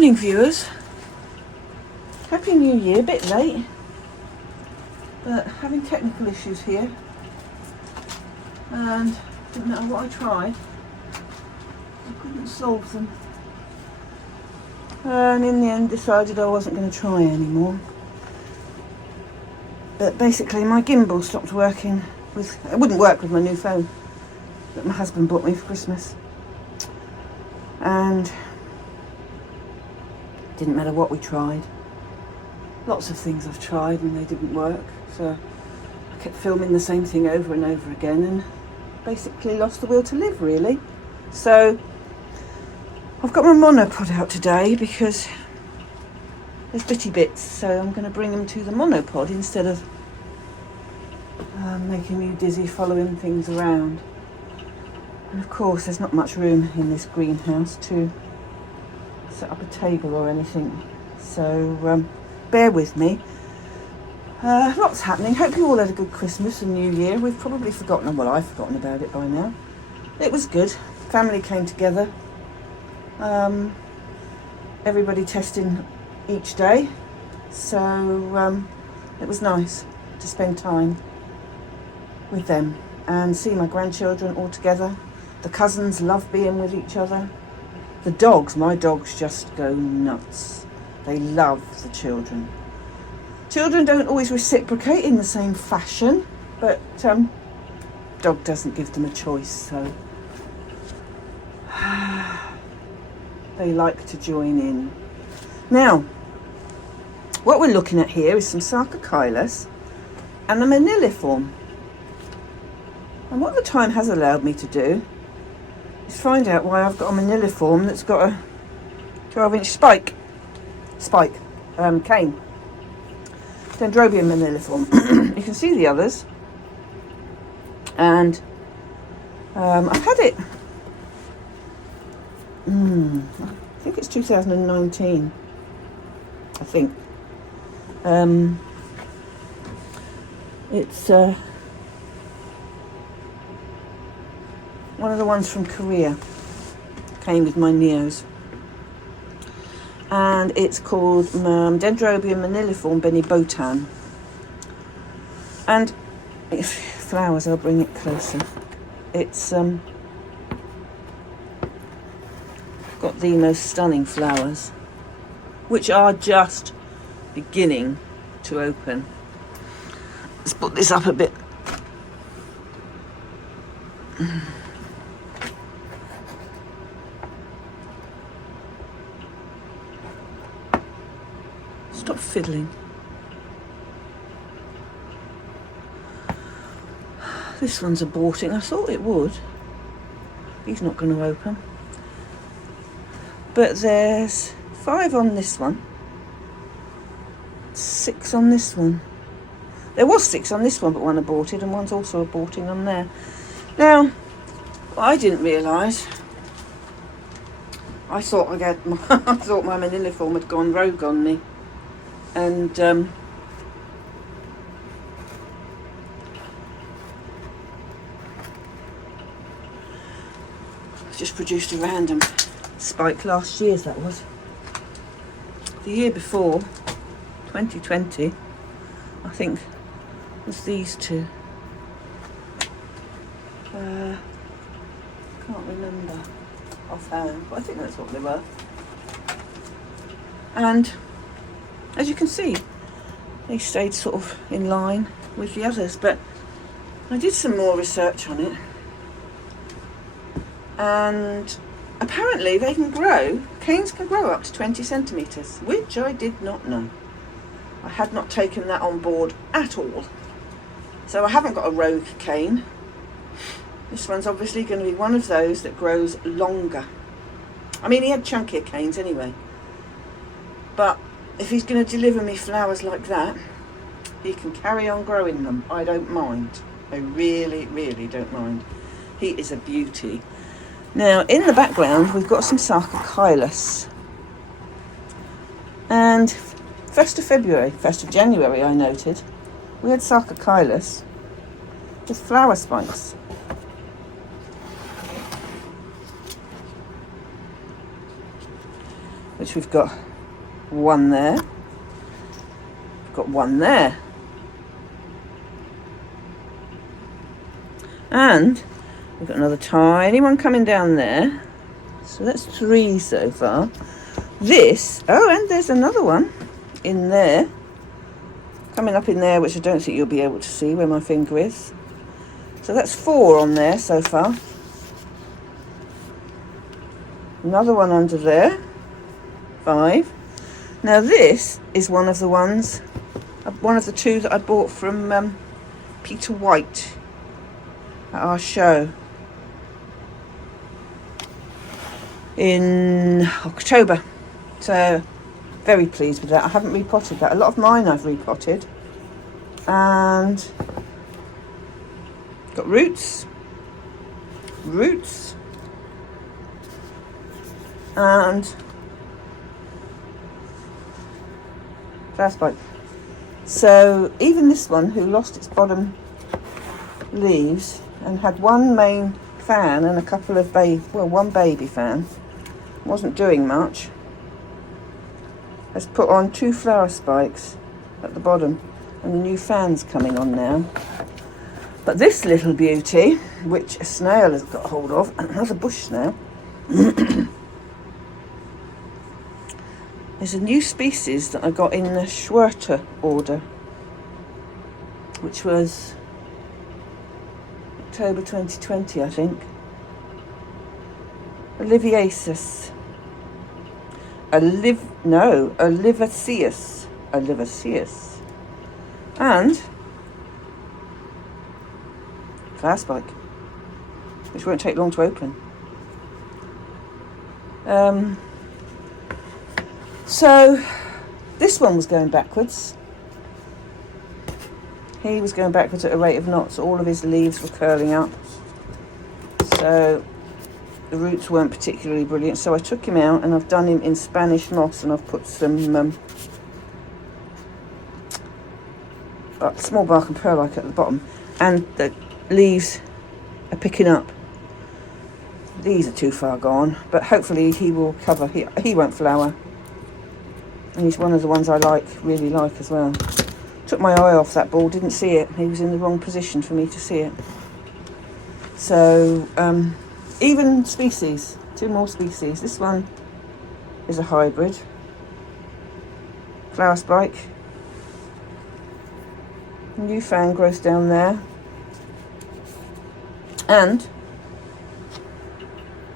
Morning viewers, Happy New Year, a bit late, but having technical issues here, and didn't matter what I tried, I couldn't solve them, and in the end decided I wasn't going to try anymore. But basically my gimbal stopped working it wouldn't work with my new phone that my husband bought me for Christmas, and didn't matter what we tried. Lots of things I've tried and they didn't work, so I kept filming the same thing over and over again and basically lost the will to live, really. So I've got my monopod out today because there's bitty bits, so I'm going to bring them to the monopod instead of making you dizzy following things around. And of course there's not much room in this greenhouse to set up a table or anything, so bear with me. Lots happening. Hope you all had a good Christmas and New Year. We've probably forgotten, well, I've forgotten about it by now. It was good. Family came together. Everybody testing each day, so it was nice to spend time with them and see my grandchildren all together. The cousins love being with each other. The dogs, my dogs just go nuts. They love the children. Children don't always reciprocate in the same fashion, but dog doesn't give them a choice, so they like to join in. Now, what we're looking at here is some Sarcochilas and a maniliform. And what the time has allowed me to do is find out why I've got a maniliform that's got a 12-inch cane. Dendrobium maniliform. You can see the others, and I've had it, I think it's 2019, I think. It's one of the ones from Korea, came with my Neos, and it's called Dendrobium maniliform benibotan. And flowers, I'll bring it closer. It's got the most stunning flowers, which are just beginning to open. Let's put this up a bit. Stop fiddling. This one's aborting. I thought it would. He's not going to open. But there's 5 on this one. 6 on this one. There was 6 on this one, but one aborted, and one's also aborting on there. Now, what I didn't realise, I thought my maniliform had gone rogue on me, and just produced a random spike last year's, that was. The year before, 2020, I think, was these two. Can't remember offhand, but I think that's what they were. And as you can see, they stayed sort of in line with the others, but I did some more research on it, and apparently they can grow, canes can grow up to 20 centimetres, which I did not know. I had not taken that on board at all. So I haven't got a rogue cane. This one's obviously going to be one of those that grows longer. I mean, he had chunkier canes anyway. But if he's going to deliver me flowers like that, he can carry on growing them. I don't mind. I really, really don't mind. He is a beauty. Now, in the background, we've got some Sarcochilas. And 1st of January, I noted, we had Sarcochilas with flower spikes. which we've got one there. We've got one there. And we've got another tiny one coming down there. So that's 3 so far. This, oh, and there's another one in there. Coming up in there, which I don't think you'll be able to see where my finger is. So that's 4 on there so far. Another one under there. 5. Now this is one of the ones, one of the 2 that I bought from Peter White at our show in October. So very pleased with that. I haven't repotted that. A lot of mine I've repotted, and got roots, and flower spike. So even this one, who lost its bottom leaves and had one main fan and a couple of one baby fan, wasn't doing much, has put on 2 flower spikes at the bottom, and the new fan's coming on now. But this little beauty, which a snail has got hold of, another bush snail, is a new species that I got in the Schwerter order, which was October 2020, I think. Olivaceus. Olivaceus. And flower spike, which won't take long to open. So this one was going backwards. He was going backwards at a rate of knots. All of his leaves were curling up. So the roots weren't particularly brilliant. So I took him out and I've done him in Spanish moss, and I've put some small bark and perlite at the bottom. And the leaves are picking up. These are too far gone, but hopefully he will cover. He won't flower. And he's one of the ones I really like as well. Took my eye off that ball, didn't see it. He was in the wrong position for me to see it. So, even species, 2 more species. This one is a hybrid. Flower spike. New fan growth down there. And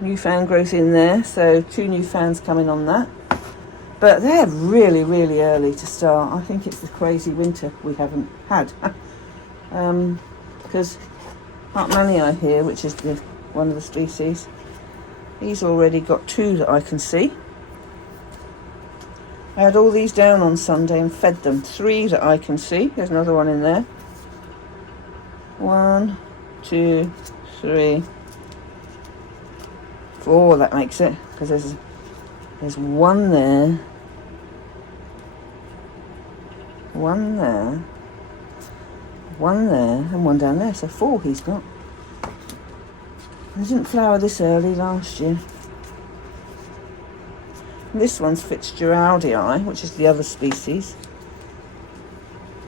new fan growth in there. So 2 new fans coming on that. But they're really, really early to start. I think it's the crazy winter we haven't had. Because Hartmanii here, which is one of the species, he's already got 2 that I can see. I had all these down on Sunday and fed them. 3 that I can see. There's another one in there. 1, 2, 3, 4. That makes it, because there's 1 there. 1 there, 1 there, and 1 down there. So 4 he's got. He didn't flower this early last year. And this one's Fitzgeraldii, which is the other species.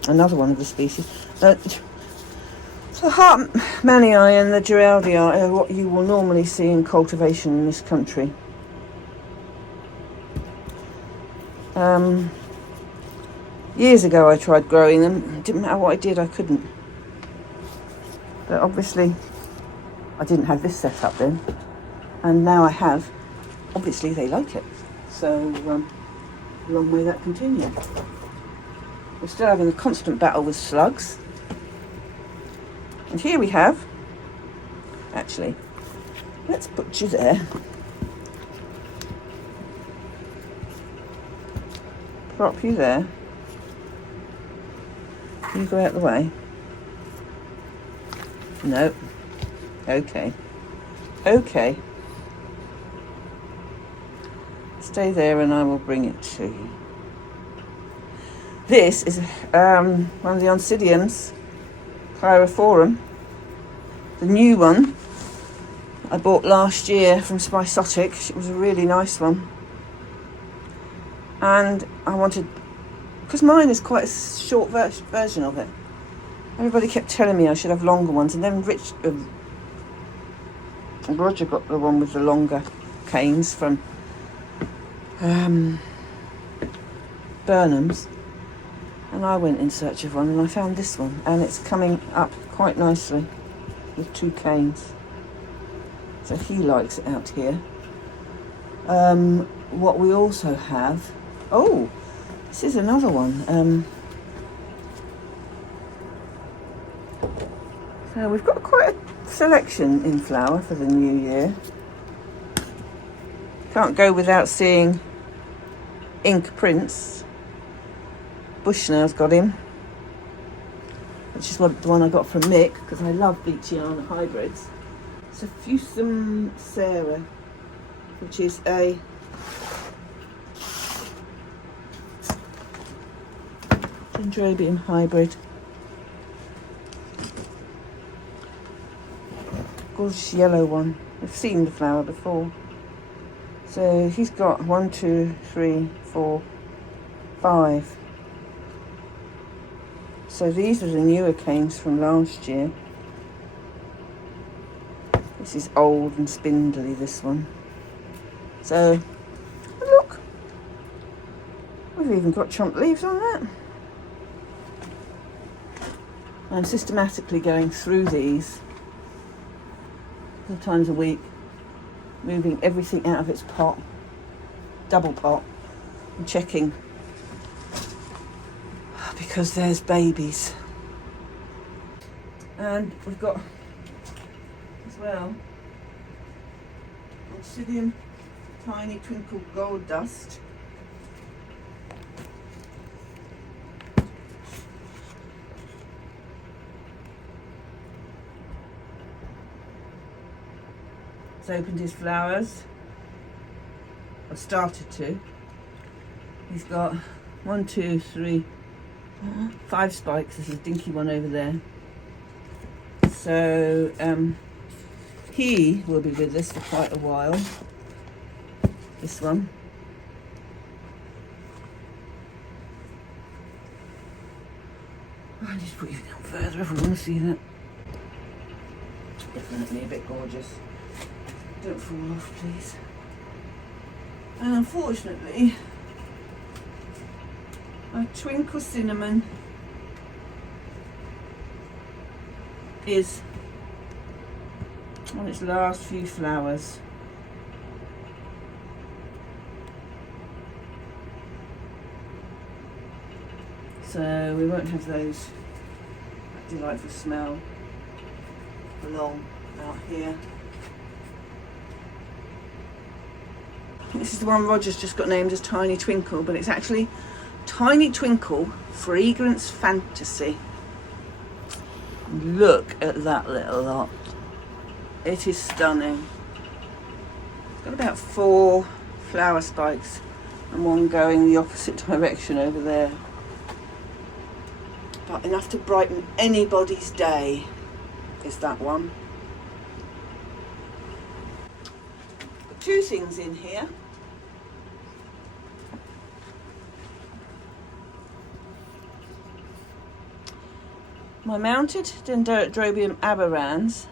Another one of the species. So Hartmanii and the Geraldii are what you will normally see in cultivation in this country. Years ago I tried growing them. It didn't matter what I did, I couldn't. But obviously I didn't have this set up then, and now I have. Obviously they like it. So long may that continue. We're still having a constant battle with slugs. And here we have, actually, let's put you there. Prop you there. You go out the way. No. Okay. Okay. Stay there and I will bring it to you. This is one of the Oncidiums, Cheirophorum. The new one I bought last year from sOrchids. It was a really nice one. And I wanted, because mine is quite a short version of it. Everybody kept telling me I should have longer ones, and then Roger got the one with the longer canes from Burnham's, and I went in search of one, and I found this one, and it's coming up quite nicely with 2 canes. So he likes it out here. What we also have, oh, this is another one. So we've got quite a selection in flower for the new year. Can't go without seeing Ink Prince. Bushnell's got him, which is the one I got from Mick, because I love Beachiana hybrids. Suffusum Sarah, which is a Dendrobium hybrid. Gorgeous yellow one. We've seen the flower before. So he's got 1, 2, 3, 4, 5. So these are the newer canes from last year. This is old and spindly, this one. So, look, we've even got chomp leaves on that. I'm systematically going through these a couple of times a week, moving everything out of its pot, double pot, and checking, because there's babies. And we've got as well Obsidian Tiny Twinkle Gold Dust. He's opened his flowers, or started to. He's got 1, 2, 3, 5 spikes. There's a dinky one over there. So he will be with us for quite a while. This one. I just put you down further if I want to see that. Definitely a bit gorgeous. Don't fall off, please. And unfortunately, our Twinkle Cinnamon is on its last few flowers. So we won't have those, that delightful smell, long out here. This is the one Roger's just got named as Tiny Twinkle, but it's actually Tiny Twinkle Fragrance Fantasy. Look at that little lot. It is stunning. It's got about 4 flower spikes and one going the opposite direction over there. But enough to brighten anybody's day is that one. Got 2 things in here. My mounted Dendrobium aberrans.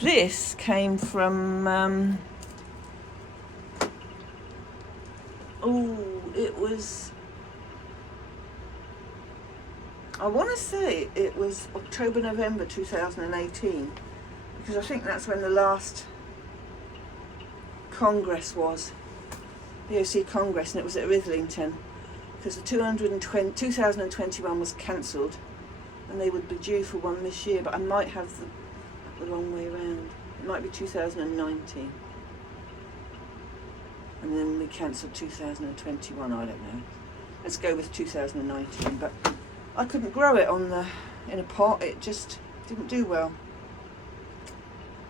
This came from, it was, I want to say it was October, November 2018, because I think that's when the last Congress was, the OC Congress, and it was at Islington. Because the 2021 was cancelled, and they would be due for one this year, but I might have the wrong way around. It might be 2019, and then we cancelled 2021. I don't know. Let's go with 2019. But I couldn't grow it in a pot. It just didn't do well.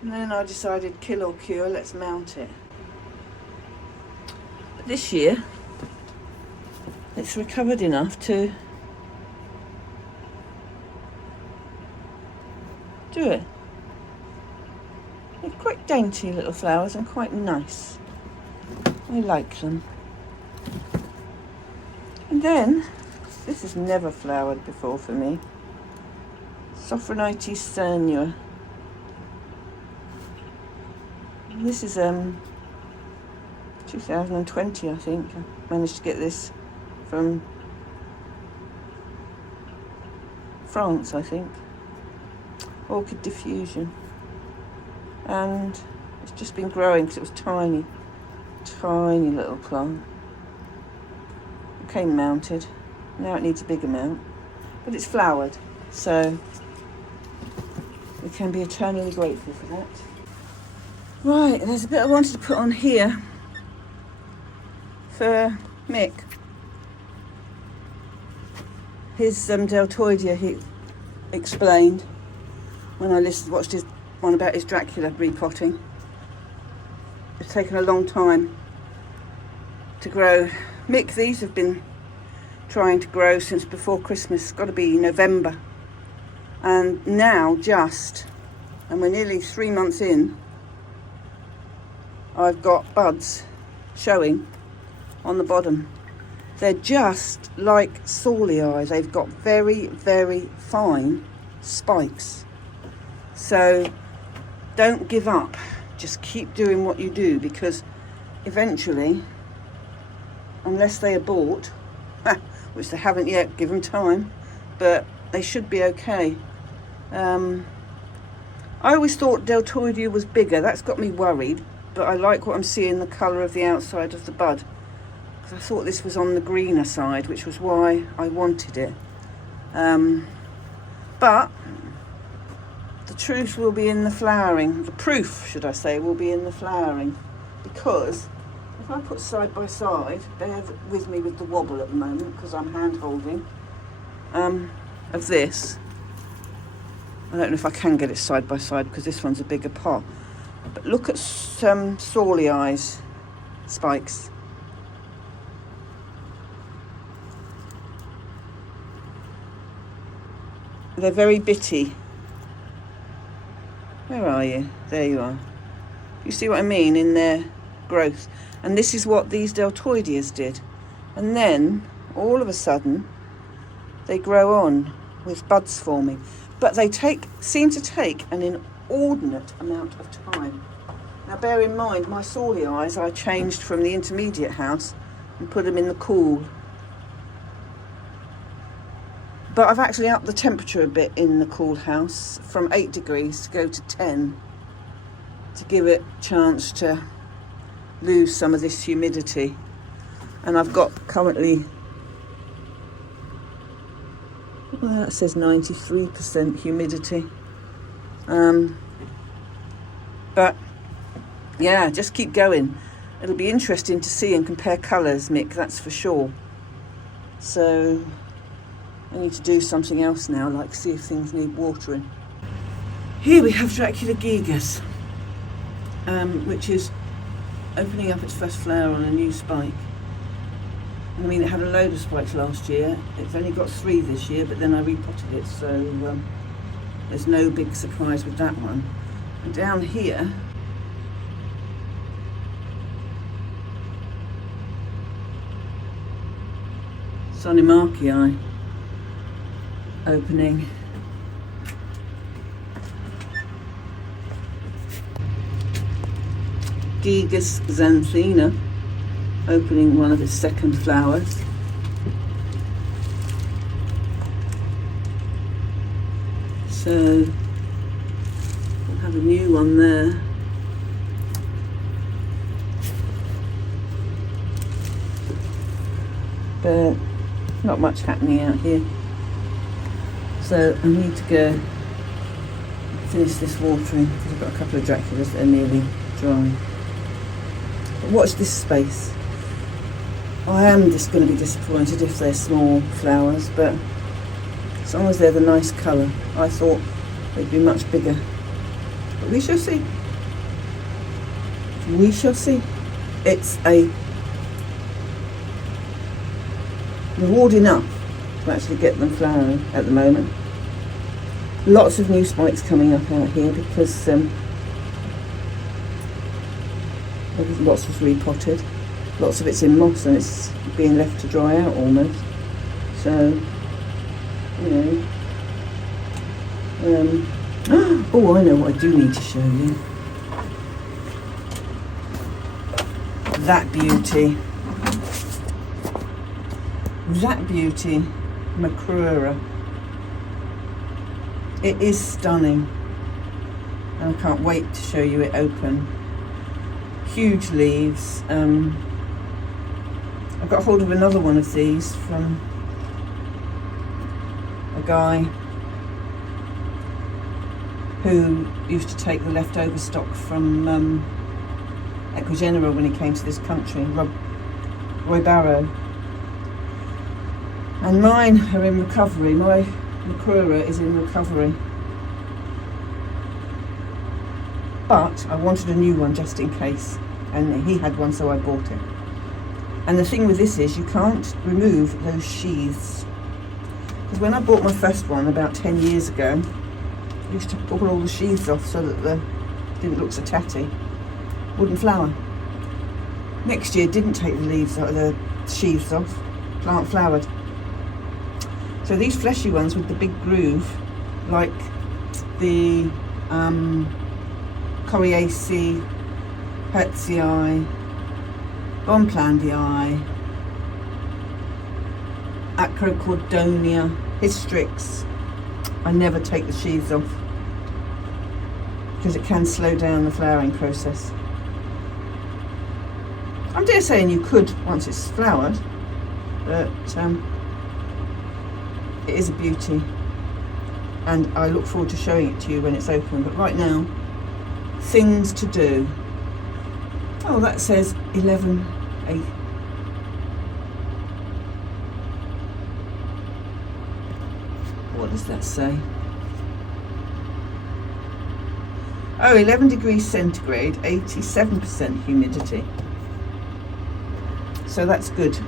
And then I decided, kill or cure. Let's mount it. But this year, it's recovered enough to do it. They're quite dainty little flowers and quite nice. I like them. And then, this has never flowered before for me. Sophronites cernua. This is 2020, I think. I managed to get this from France, I think. Orchid diffusion. And it's just been growing because it was tiny little plant. It came mounted. Now it needs a bigger mount. But it's flowered, so we can be eternally grateful for that. Right, there's a bit I wanted to put on here for Mick. His deltoidea, he explained when I watched his one about his Dracula repotting. It's taken a long time to grow. Mick, these have been trying to grow since before Christmas. It's got to be November. And now and we're nearly 3 months in, I've got buds showing on the bottom. They're just like Sorchids. They've got very, very fine spikes. So don't give up. Just keep doing what you do, because eventually, unless they abort, which they haven't yet, give them time, but they should be okay. I always thought deltoidea was bigger. That's got me worried, but I like what I'm seeing, the colour of the outside of the bud. Because I thought this was on the greener side, which was why I wanted it. But the truth will be in the flowering. The proof, should I say, will be in the flowering. Because if I put side by side, bear with me with the wobble at the moment because I'm hand holding, of this. I don't know if I can get it side by side because this one's a bigger pot. But look at some Sorchids spikes. They're very bitty. Where are you? There you are. You see what I mean in their growth? And this is what these deltoideas did. And then, all of a sudden, they grow on with buds forming. But they seem to take an inordinate amount of time. Now bear in mind, my Sorchids I changed from the intermediate house and put them in the cool. But I've actually upped the temperature a bit in the cool house from 8 degrees to go to 10 to give it a chance to lose some of this humidity. And I've got currently, well, that says 93% humidity. But yeah, just keep going. It'll be interesting to see and compare colours, Mick, that's for sure. So I need to do something else now, like see if things need watering. Here we have Dracula gigas, which is opening up its first flower on a new spike. I mean, it had a load of spikes last year. It's only got 3 this year, but then I repotted it, so there's no big surprise with that one. And down here, Sonimarchii opening. Gigas xanthina opening one of its second flowers. So we'll have a new one there. But not much happening out here. So I need to go finish this watering because I've got a couple of Draculas that are nearly dry. But watch this space. I am just going to be disappointed if they're small flowers, but as long as they're the nice colour, I thought they'd be much bigger. But we shall see. We shall see. It's a reward enough to actually get them flowering at the moment. Lots of new spikes coming up out here because Lots was repotted. Lots of it's in moss and it's being left to dry out almost. So, you know. Oh, I know what I do need to show you. That beauty. That beauty. Macrura. It is stunning. And I can't wait to show you it open. Huge leaves. I got hold of another one of these from a guy who used to take the leftover stock from Ecuador when he came to this country, Roy Barrow. And mine are in recovery. My Macrura is in recovery. But I wanted a new one just in case, and he had one, so I bought it. And the thing with this is you can't remove those sheaths. Because when I bought my first one about 10 years ago, I used to pull all the sheaths off so that they didn't look so tatty. Wouldn't flower. Next year didn't take the leaves out of the sheaths off. Plant flowered. So these fleshy ones with the big groove, like the Coriaceae, Hertzii, Bonplandii, Acrocordonia, Hystrix. I never take the sheaths off because it can slow down the flowering process. I'm dare saying you could once it's flowered, but it is a beauty, and I look forward to showing it to you when it's open. But right now, things to do. Oh, that says 11/8. What does that say? Oh, 11 degrees centigrade, 87% humidity. So that's good.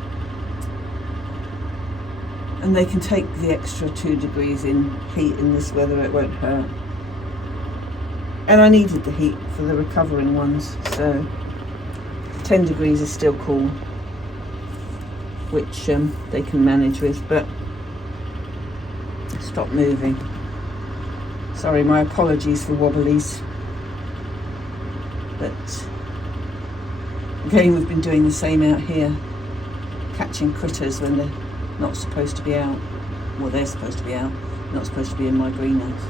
And they can take the extra 2 degrees in heat in this weather, it won't hurt. And I needed the heat for the recovering ones, so 10 degrees is still cool, which they can manage with, but stop moving. Sorry, my apologies for wobblies. But again, we've been doing the same out here, catching critters when they're not supposed to be out. Well, they're supposed to be out, not supposed to be in my greenhouse.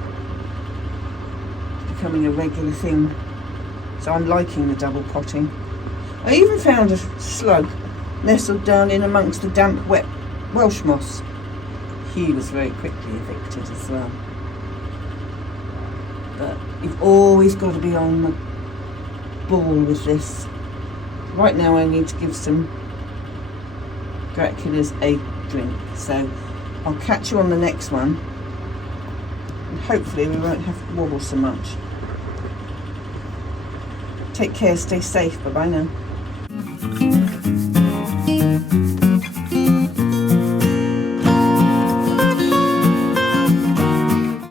It's becoming a regular thing. So I'm liking the double potting. I even found a slug nestled down in amongst the damp, wet Welsh moss. He was very quickly evicted as well. But you've always got to be on the ball with this. Right now I need to give some Draculas a drink, so I'll catch you on the next one, and hopefully we won't have to wobble so much. Take care, stay safe, bye bye now.